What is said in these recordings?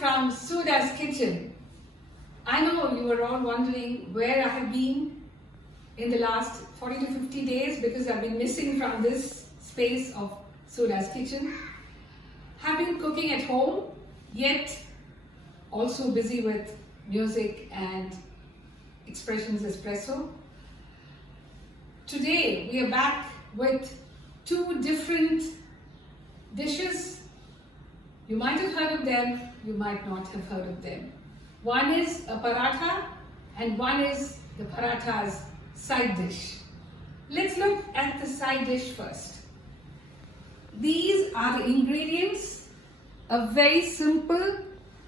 from Suda's kitchen. I know you are all wondering where I have been in the last 40 to 50 days because I've been missing from this space of Suda's kitchen. Have been cooking at home, yet also busy with music and Expressions Espresso. Today we are back with two different dishes. You might have heard of them, you might not have heard of them. One is a paratha and one is the paratha's side dish. Let's look at the side dish first. These are the ingredients, a very simple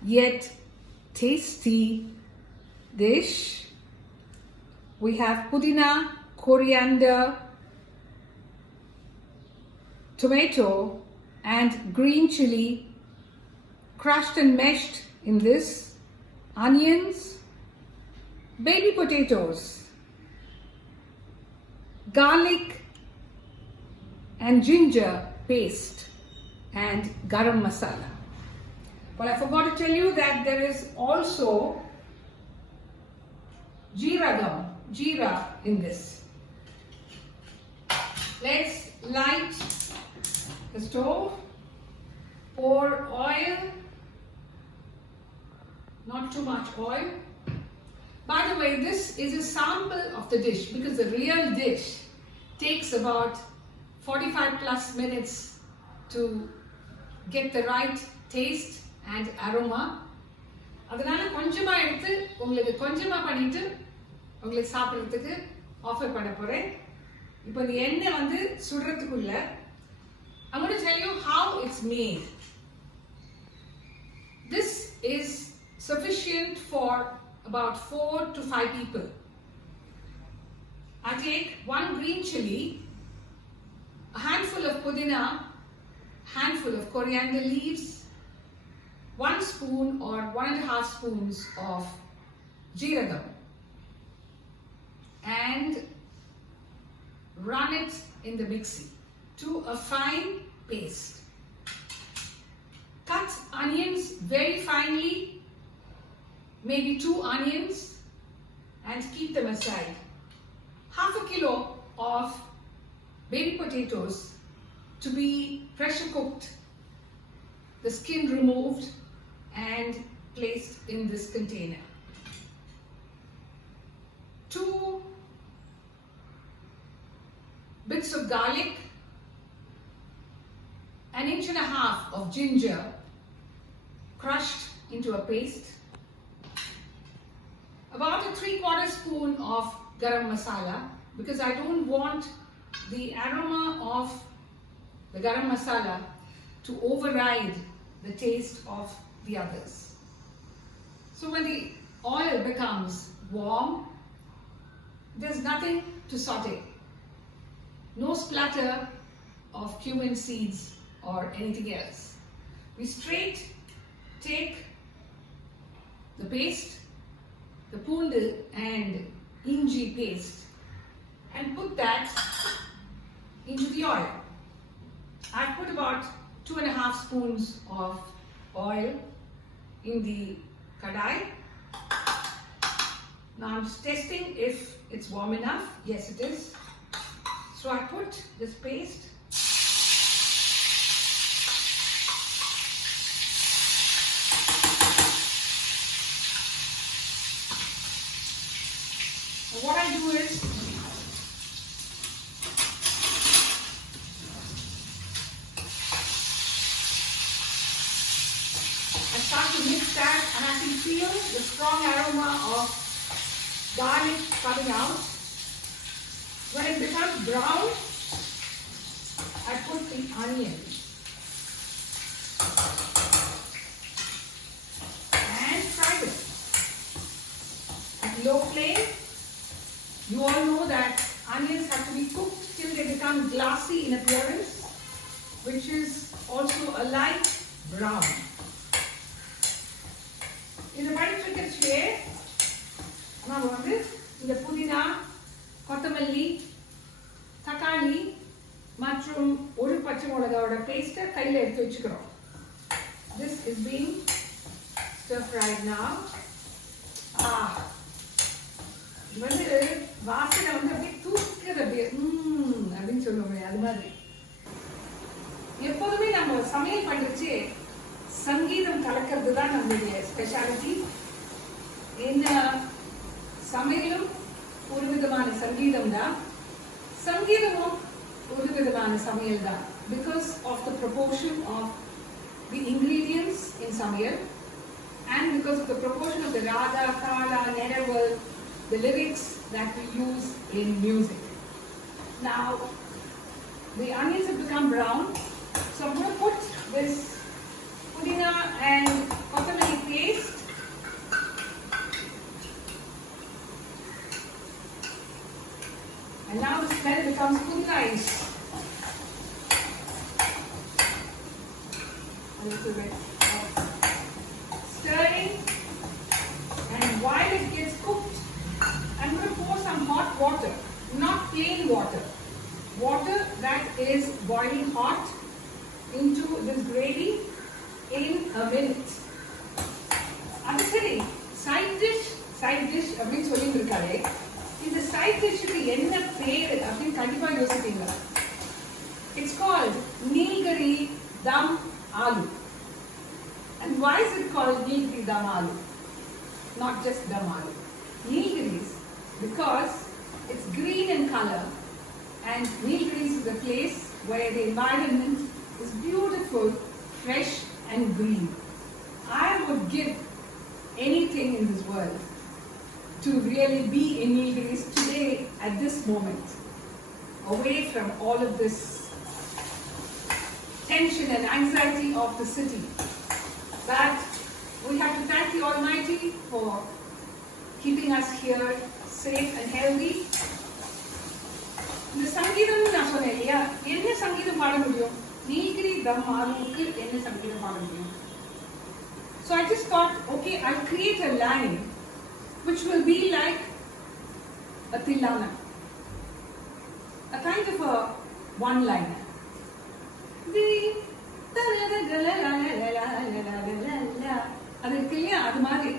yet tasty dish. We have pudina, coriander, tomato and green chili crushed and meshed in this, onions, baby potatoes, garlic and ginger paste and garam masala. Well, I forgot to tell you that there is also jeera in this. Let's light the stove, pour oil, not too much oil. By the way, this is a sample of the dish because the real dish takes about 45 plus minutes to get the right taste and aroma. அதனால கொஞ்சமா எடுத்து உங்களுக்கு கொஞ்சமா பண்ணிட்டு உங்களுக்கு சாப்பிடுறதுக்கு offer பண்ண போறேன். இப்போ இந்த எண்ணெய் வந்து சுடுறதுக்குள்ள I'm going to tell you how it's made. This is sufficient for about 4 to 5 people. I take 1 green chili, a handful of pudina, handful of coriander leaves, 1 spoon or 1.5 spoons of jeera and run it in the mixie to a fine paste. Cut onions very finely, maybe 2 onions, and keep them aside. Half a kilo of baby potatoes to be pressure cooked, the skin removed and placed in this container. 2 bits of garlic, 1.5 inches of ginger crushed into a paste, about a 3/4 spoon of garam masala because I don't want the aroma of the garam masala to override the taste of the others. So when the oil becomes warm, there's nothing to saute. No splatter of cumin seeds or anything else. We straight take the paste, the poondu and inji paste, and put that into the oil. I've put about 2.5 spoons of oil in the kadai. Now I'm testing if it's warm enough. Yes, it is. So I put this paste what I do is I start to mix that and I can feel the strong aroma of garlic coming out. When it becomes brown, I put the onions and fry them at low flame. You all know that onions have to be cooked till they become glassy in appearance, which is also a light brown. In the படிச்சிருக்கே நாம வந்து இந்த புதினா, கொத்தமல்லி, தக்காளி மற்றும் ஒரு பச்சை மிளகாயோட பேஸ்ட்டை கையில் எடுத்து வச்சுக்கிறோம். This is being stir fried now. Ah, வந்து வாசனை வந்து அப்படியே தூக்குது அப்படியே அப்படின்னு சொல்லுவோமே அது மாதிரி. எப்போதுமே நம்ம சமையல் பண்ணுறச்சு சங்கீதம் கலக்கிறது தான் நம்மளுடைய ஸ்பெஷாலிட்டி. என்ன சமையலும் ஒரு விதமான சங்கீதம் தான், சங்கீதமும் ஒரு விதமான சமையல் தான். Because of the proportion of the ingredients in samayal and because of the proportion of the raga, thala, neraval, the lyrics that we use in music. Now, the onions have become brown, so I'm going to put this pudina and kothumari paste. And now the smell becomes too nice. A little bit of stirring, and while it gets cooked, I'm going to pour some hot water, not plain water, water that is boiling hot into this gravy in a minute. அது சரி, side dish அப்படின்னு சொல்லிட்டு இருக்காரு. இந்த side dishக்கு என்ன பேரு அப்படின்னு கண்டிப்பா யோசிப்பீங்க. It's called Nilgiri Dum Aloo. And why is it called Nilgiri Dum Aloo? Not just Dum Aloo. Nilgiris, because it's green in color, and Nilgiris is a place where the environment is beautiful, fresh and green. I would give anything in this world to really be in Nilgiris today at this moment, away from all of this tension and anxiety of the city. But we have to thank the Almighty for keeping us here safe and healthy. இந்த சங்கீதம் நான் சொன்னேன் இல்லையா, என்ன சங்கீதம் பாட முடியும்? நீல்கிரி தம் ஆலூக்கு என்ன சங்கீதம் பாட முடியும்? So I just thought, okay, I'll create a line which will be like a tilana, a kind of a one-liner. அது இருக்கு இல்லையா, அது மாதிரி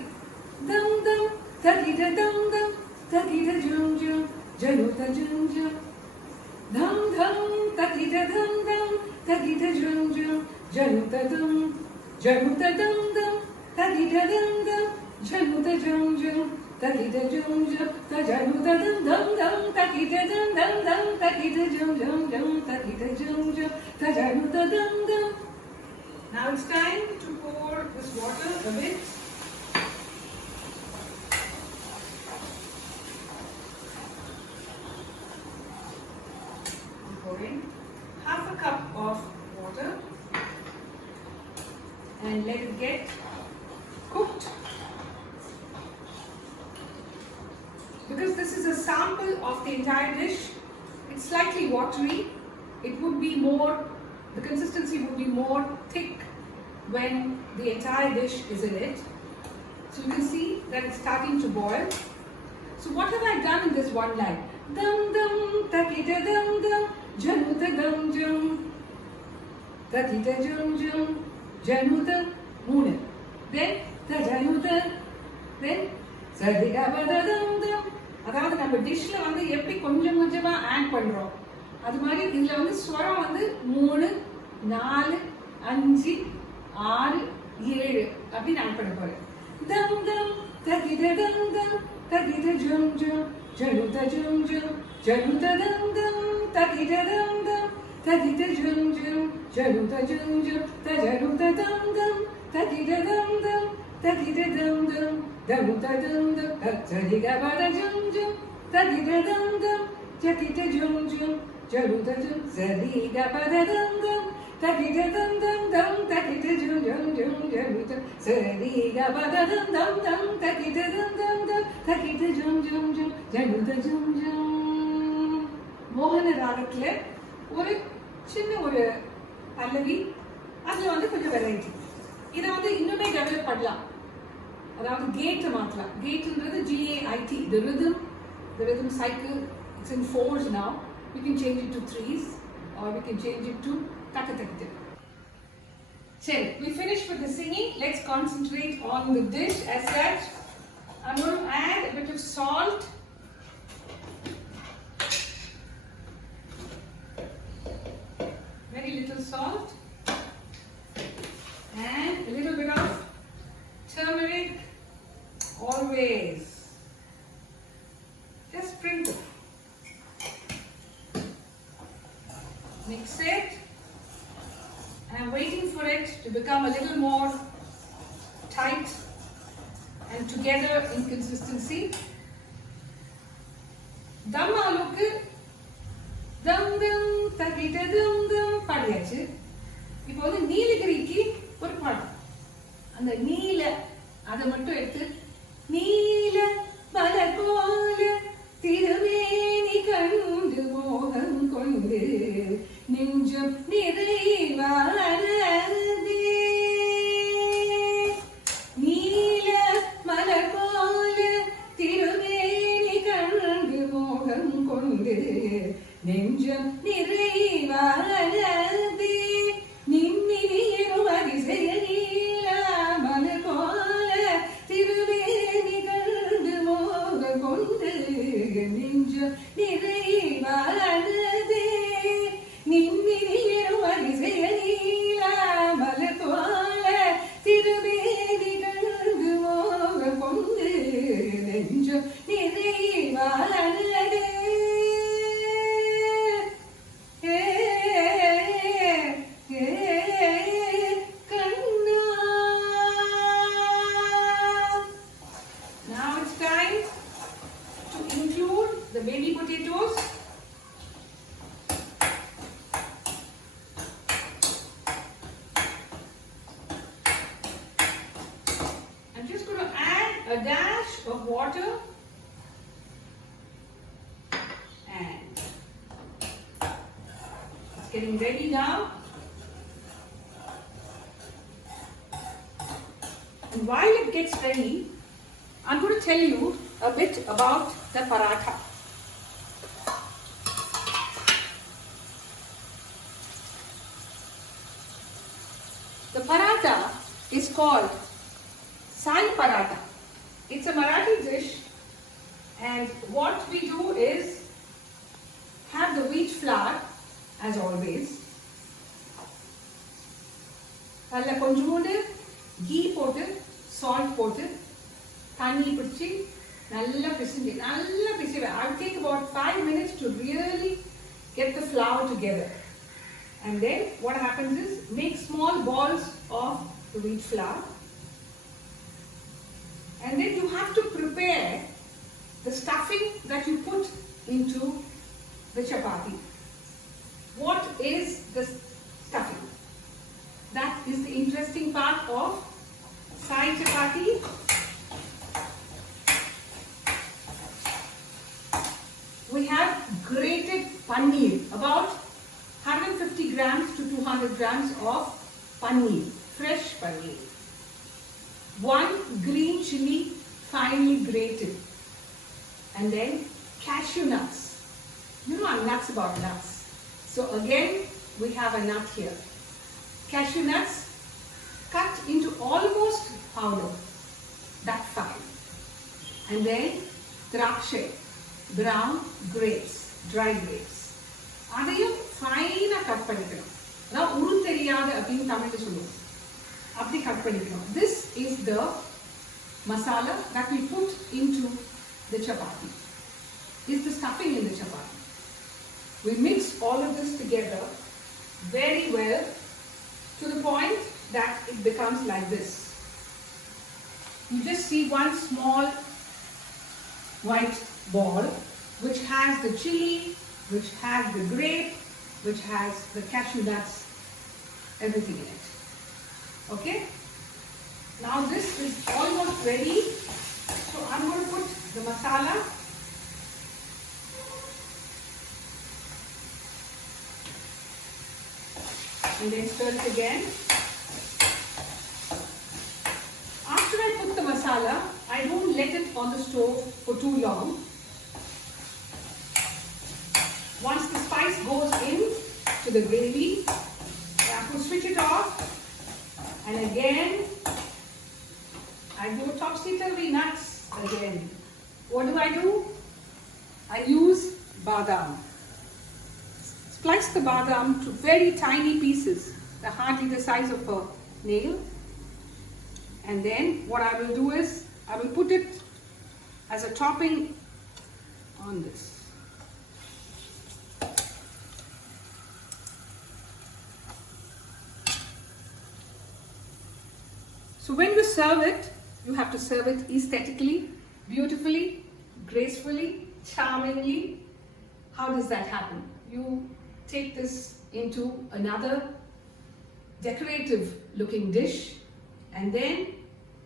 தம் தம் தகிட தம் தம் தகிட ஜும் ஜும் ஜனுத ஜும் ஜும் தம் தம் தகிட தம் தம் தகிட ஜும் ஜும் ஜனுத தம் ஜனுத தம் தம் தகிட தம் தம் ஜனுத ஜும் ஜும் தகிட ஜும் ஜும் தஜனுத தம் தம் தம் தகிட தம் தம் தம் தகிட ஜும் ஜும் ஜும் தகிட ஜும் ஜும் தஜனுத தம் தம். Now it's time to pour this water a bit. Pour in half a cup of water and let it get cooked. Because this is a sample of the entire dish, it's slightly watery. It would be more, the consistency would be more thick when the entire dish is in it. So you can see that it's starting to boil. So what have I done in this one line? Dum dum takita dum dum januta dum jum takita jum jum januta moona. Then the januta, then sadiga bada dum dum. அதாவது நம்ம டிஷ்ல வந்து எப்படி கொஞ்சம் கொஞ்சமா add பண்றோம், அது மாதிரி இதுல வந்து ஸ்வரம் வந்து 3 4 5 6 7 அப்படின்னு ஆட் பண்ண போறேன். தம் தம் தகிட தம் தம் தகிட ஜும் ஜும் ஜனுத ஜும் ஜும் ஜனுத தம் தம் தகிட தம் தம் தகிட ஜும் ஜும் ஜனுத ஜும் ஜும் தஜனுத தம் தம் தகிட தம் தம் தகிட தம் தம் தனுத தம் தம் தஜிக பட ஜும் ஜும் தகிட தம் தம் ஜகிட ஜும் ஜும் ஜனுத ஜும் சரிக பட தம் தம் takita dum dum dum takita jum jum jum januta sariga bada dum dum dum takita dum dum dum takita jum jum jum januta jum jum. மோகன ராகத்துல ஒரு சின்ன ஒரு பல்லவி, அதுல வந்து கொஞ்சம் வெரைட்டி. இதை வந்து இன்னுமே டெவலப் பண்ணலாம், அதாவது கேட்டை மாற்றலாம். கேட்ன்றது GAIT, the rhythm cycle, it's in 4s now. We can change it to 3s or we can change it to Seri, we finished with the singing. Let's concentrate on the dish as such. I'm going to add a bit of salt. Very little salt. And a little bit of turmeric. Always. Just sprinkle. Mix it. And I'm waiting for it to become a little more tight and together in consistency. Dum alukku dum dum tagita dum dum பாடியாச்சு. இப்போ வந்து நீலகிரிக்கு ஒரு பாட்டு. அந்த நீல அதை மட்டும் எடுத்து நீல மலர் போல திருமேனி கண்டு மோகம் கொண்டு நெஞ்சம் நிறைவானதே. நீல மலர் போல திருமேனி கண்டு மோகம் கொண்டு நெஞ்சம் நிறைவானதே. நின்னினியரும் அதிசய நீல மலர் போல திருமேனி கண்டு மோகம் கொண்டு நெஞ்சம் நிறைவானதே. நின்னினியரும் அதிசய நீல மலர் போல திருமேனி கண்டு மோகம் கொண்டு நெஞ்சம் நிறைவானதே. Now it's time to include the baby potatoes. I'm just going to add a dash of water and it's getting ready now. And while it gets ready, I'm going to tell you a bit about the paratha. The paratha is called Sai Paratha. It's a Marathi dish, and what we do is have the wheat flour as always. Alla konjumodu ghee potu, salt potu, தண்ணி பிடிச்சி நல்லா பிசைஞ்சு I'll take about 5 minutes to really get the flour together. And then what happens is make small balls of the wheat flour. And then you have to prepare the stuffing that you put into the chapati. What is the stuffing? That is the interesting part of Sai chapati. We have grated paneer, about 150 grams to 200 grams of paneer, fresh paneer. 1 green chili finely grated. And then cashew nuts. You know I'm nuts about nuts. So again, we have a nut here. Cashew nuts cut into almost powder, that fine. And then drakshay, brown grapes, dry grapes. அதையும் ஃபைனா cut பண்ணிக்கணும். அதான் உரு தெரியாது அப்படின்னு தமிழ்ல சொல்லுவோம். அப்படி cut பண்ணிக்கணும். This is the masala that we put into the chapati. Is the stuffing in the chapati. We mix all of this together very well to the point that it becomes like this. You just see one small white ball which has the chili, which has the grape, which has the cashew nuts, everything in it. Okay? Now this is almost ready. So I'm going to put the masala. And then stir it again. After I put the masala, I don't let it on the stove for too long. Once the spice goes in to the gravy, I have to switch it off and again badam. Slice the badam to very tiny pieces, they're hardly the size of a nail. And then what I will do is, I will put it as a topping on this. So when you serve it, you have to serve it aesthetically, beautifully, gracefully, charmingly. How does that happen? You take this into another decorative looking dish, and then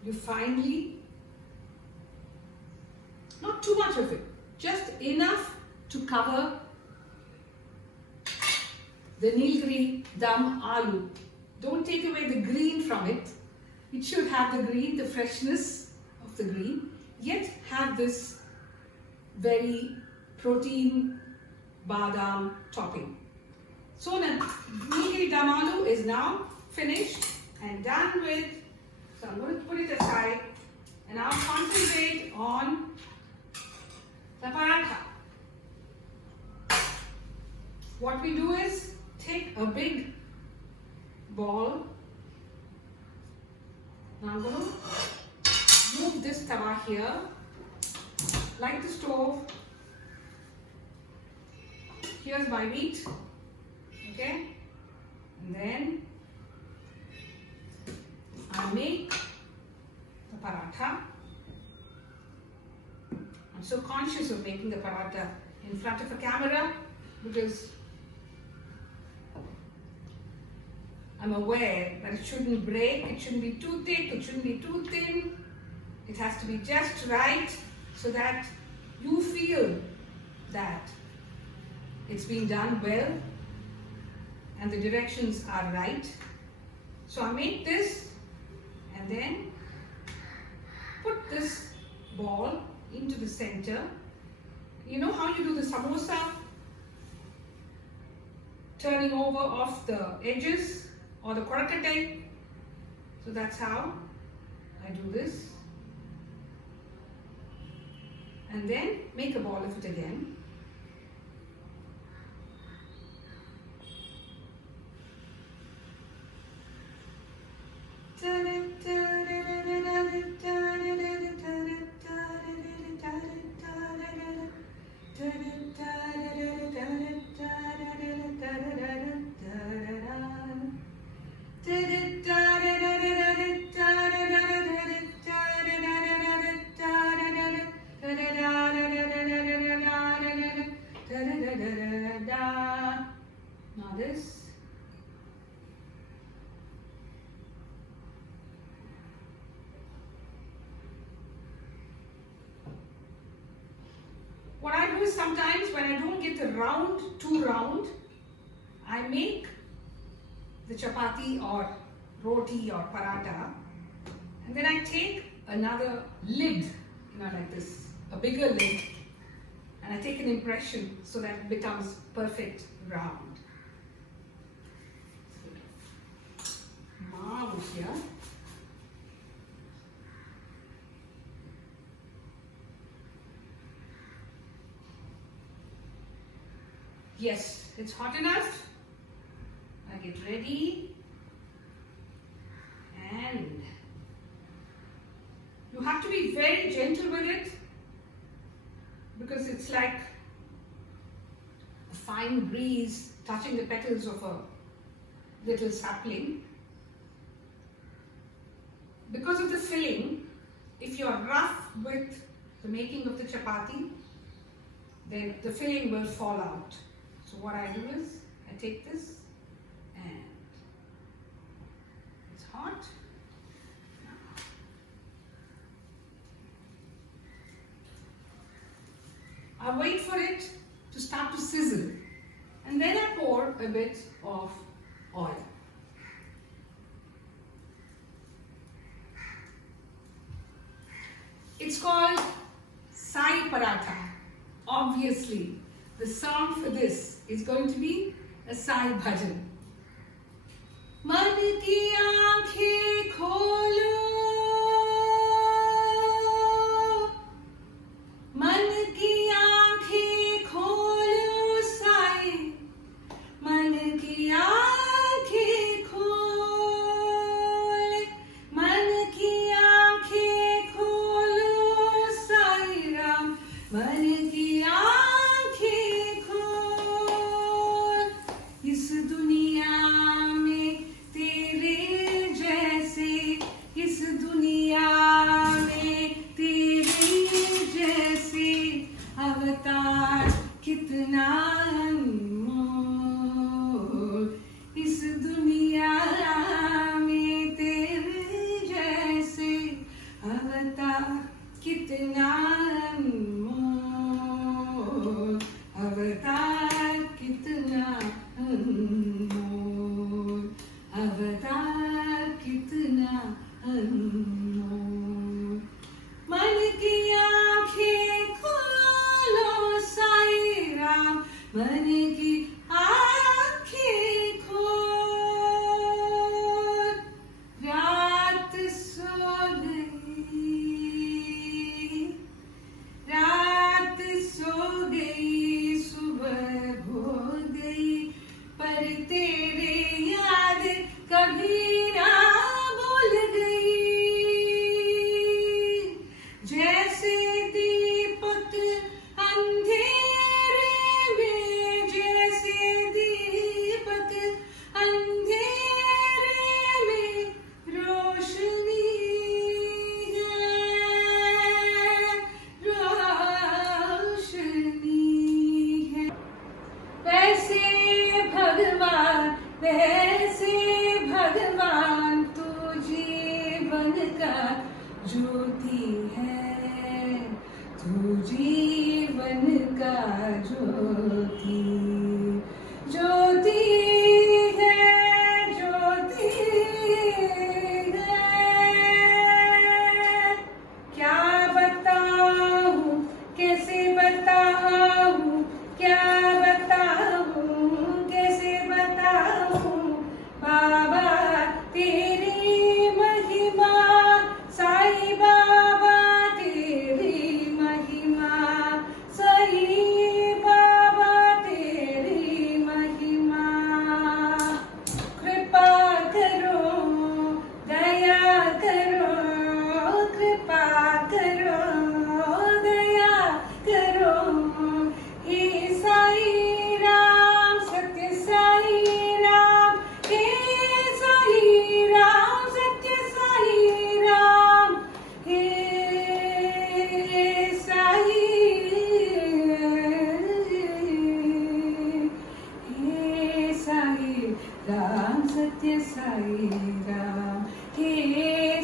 you finally, not too much of it, just enough to cover the Nilgiri Dum Aloo. Don't take away the green from it. It should have the green, the freshness of the green, yet have this very protein badam topping. So the Nilgiri Dum Aloo is now finished and done with. So I'm going to put it aside and now concentrate on the paratha. What we do is take a big ball. Now I'm going to move this tawa here, light the stove. Here's my meat, okay? And then I make the paratha. I'm so conscious of making the paratha in front of a camera because I'm aware that it shouldn't break, it shouldn't be too thick, it shouldn't be too thin. It has to be just right so that you feel that it's been done well and the directions are right. So I make this and then put this ball into the center. You know how you do the samosa? Turning over off the edges or the korakattai. So that's how I do this. And then make a ball of it again. Now this. What I do is sometimes when I don't get the round too round, I make the chapati or roti or paratha, and then I take another lid, like this, a bigger lid, and I take an impression so that it becomes perfect round. Marble here. Yes, it's hot enough. I get ready and you have to be very gentle with it because it's like a fine breeze touching the petals of a little sapling. Because of the filling, if you're rough with the making of the chapati, then the filling will fall out. So what I do is, I take this and it's hot. I wait for it to start to sizzle and then I pour a bit of oil. It's called Sai Paratha. Obviously, the song for this is going to be a Sai Bhajan. Man ki aankhein kholo, man ki aankhein kholo, मन की आँखें खोल, रात सो गई, रात सो गई, सुबह हो गई, पर तेरे याद कभी ना भूल गई। जैसे दीपक अंधेरे में, जैसे दीपक अंधेरे में रोशनी है, रोशनी है। वैसे भगवान तू जीवन का ज्योति है, तू जीवन का ज्योति, ज्योति है, ज्योति है। क्या बताऊं, कैसे बताऊं, क्या बताऊं, कैसे बताऊं, बाबा तेरी महिमा, साईं बाबा तेरी महिमा, साईं बाबा तेरी महिमा। कृपा करो, दया करो, कृपा करो, दया करो, हे साईं राम, सत्य साईं राम, हे साईं राम, सत्य साईं राम, हे साईं, हे साईं राम, सत्य साईं राम, हे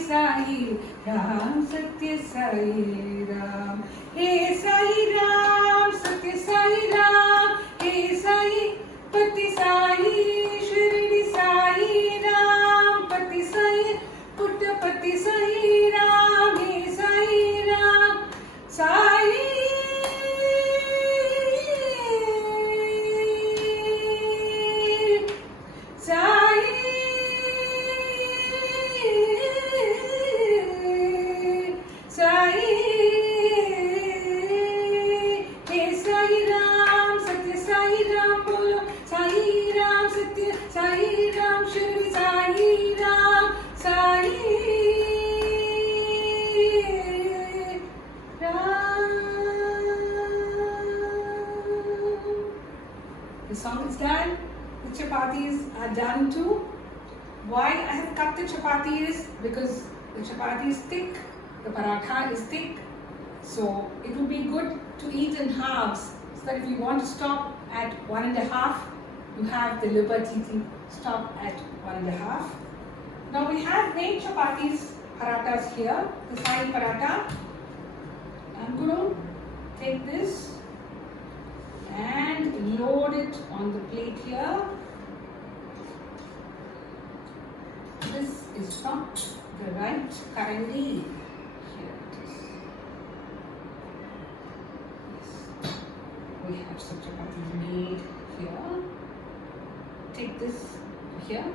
साईं राम, सत्य साईं राम, हे साईं राम, सत्य साईं राम, हे साईं पति साईं, शिरडी साईं राम, पति साईं, पुट्टपति साईं राम, हे साईं राम, साईं, साईं, हे साईं राम, सत्य साईं राम, बोलो साईं राम, सत्य Sai Ram, Shirdi Sai Ram, Sai Ram. The song is done. The chapatis are done too. Why I have cut the chapati is because the chapati is thick, the paratha is thick, so it would be good to eat in halves, so that if you want to stop at 1.5, you have the liberty to stop at 1.5. Now we have made chapatis, parathas here, the side paratha. I'm going to take this and load it on the plate here. This is from the right currently. Here it is. Yes. We have some chapatis made here. Take this here.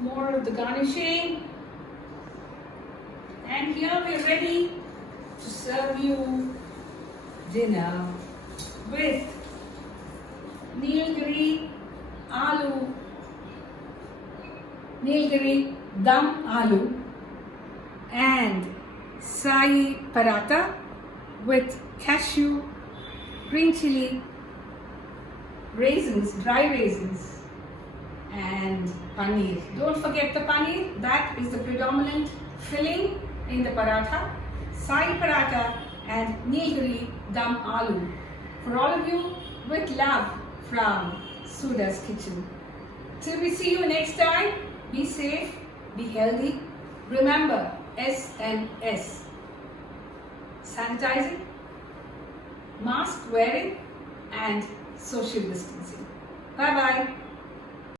More of the garnishing. And here we are ready to serve you dinner with Nilgiri dum aloo and sai paratha with cashew, green chili, raisins, dry raisins, and paneer. Don't forget the paneer, that is the predominant filling in the paratha. Sai paratha and Nilgiri dum aloo. For all of you, with love from Suda's Kitchen. Till we see you next time, be safe, be healthy. Remember S&S. Sanitizing, mask wearing and social distancing. Bye-bye.